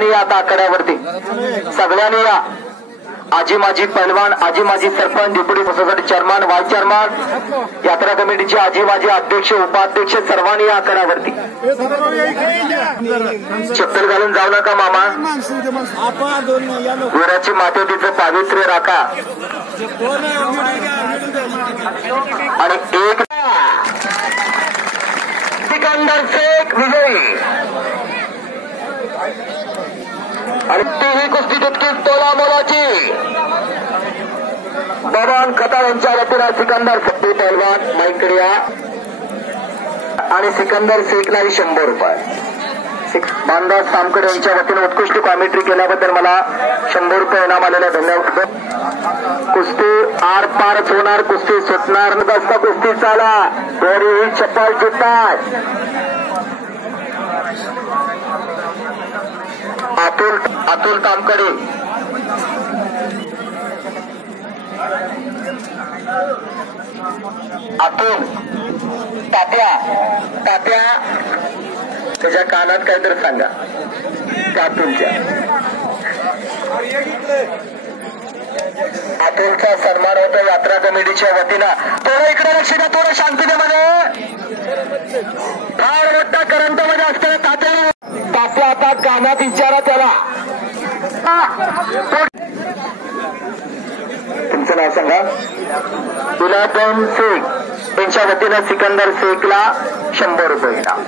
सगळ्यांनी या आता आखाड्यावरती सगळ्यांनी या. आजी माजी पैलवान आजी माजी sarpanch deputy society chairman vice chairman यात्रा कमिटीचे आजी माजी अध्यक्ष उपाध्यक्ष सर्वांनी या आखाड्यावरती चप्पल घालून जाऊ नका मामा. गुराची मातेतीचं पावित्र्य राखा. आणि एक सिकंदर शेख विजयी. आणि तीही कुस्ती तितकीच तोला मोलाची बबन खतार यांच्या वतीनं सिकंदर सत्ती पैलवान मैत्रिया. आणि सिकंदर शेखलाही शंभर रुपये. मानदास सामकर यांच्या वतीनं उत्कृष्ट कॉमेंट्री केल्याबद्दल मला शंभर रुपये इनाम आलेला धन्यवाद. कुस्ती आर पारच होणार कुस्ती सुटणार. नसता कुस्ती चाला. दोरी ही चप्पल जिंकतात अतुल अतुल तामकडे. अतुल तात्या तात्या. त्याच्या कानात काहीतरी सांगा. त्या अतुलच्या अतुलचा सन्मान होतो यात्रा कमिटीच्या वतीनं थोडं इकडे लक्ष द्या थोडं शांततेमध्ये फार मोठा करंटमध्ये असताना तात्या तात्या आता कानात विचारा त्याला. तुमचं नाव सांगा. गुलाबन शेख. यांच्या वतीनं सिकंदर शेखला शंभर रुपये. इनाम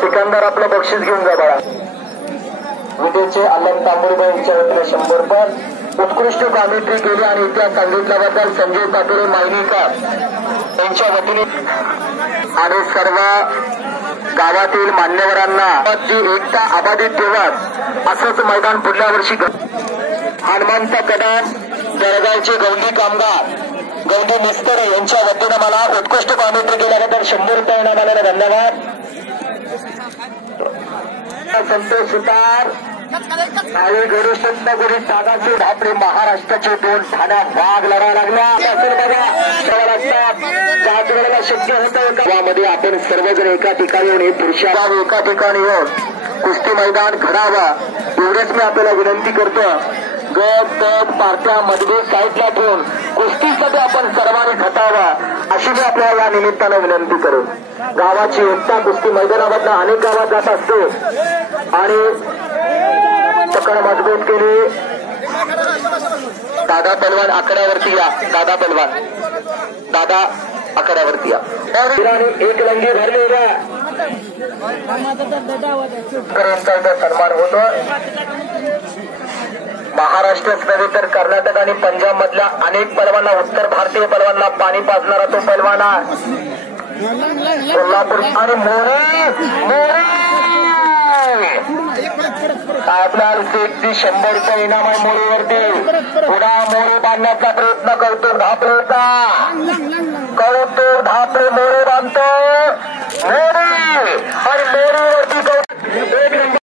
सिकंदर आपलं बक्षीस घेऊन जा बाळा. विटेचे अल्लम तांबुरबाई यांच्या वतीने शंभर रुपये. उत्कृष्ट कॉमेंट्री केली आणि इतिहास सांगितल्याबद्दल संजय पाटोळे मायनीकर यांच्या वतीने. आणि सर्व गावातील मान्यवरांना जी एकता अबाधित ठेवत असंच मैदान पुढल्या वर्षी हनुमंत कदम जळगावचे गौंडी कामगार गौंडी मिस्तर यांच्या वतीनं मला उत्कृष्ट कॉमेंट्री केल्याबद्दल शंभर रुपये इनाम आलेला धन्यवाद. संतोष सुतार आणि गरुसंत गुरी तागाचे महाराष्ट्राचे दोन ठाण्या वाघ लढा लागल्या. असेल बघा वेळेला शक्य होतं गावामध्ये आपण सर्वजण एका ठिकाणी येऊन हे पुरुषा एका ठिकाणी येऊन कुस्ती मैदान घडावा एवढेच मी आपल्याला विनंती करतो. गट तट पार्ट्या मजबूत साईडला ठेवून कुस्तीसाठी आपण सर्वांनी खटावा अशी मी आपल्याला या निमित्तानं विनंती करू गावाची एकता कुस्ती मैदानामधनं अनेक गावात जात असते. आणि पकड मजबूत केली. दादा पलवान आकड्यावरती या. दादा पलवान. दादा आकड्यावरती या. और एक लंगी भरलेल्या शेतकऱ्यांचा सन्मान होतो महाराष्ट्रच नव्हे तर कर्नाटक आणि पंजाब मधल्या अनेक पलवांना उत्तर भारतीय पलवांना पाणी पाजणारा तो पलवाना कोल्हापूर आणि मोरे! मोरे! आपल्याला शेखची शंभर रुपये इनाम आहे मोरीवरती पुन्हा मोरे बांधण्याचा प्रयत्न करतो. धापरेचा कौतुक धापरे मोरे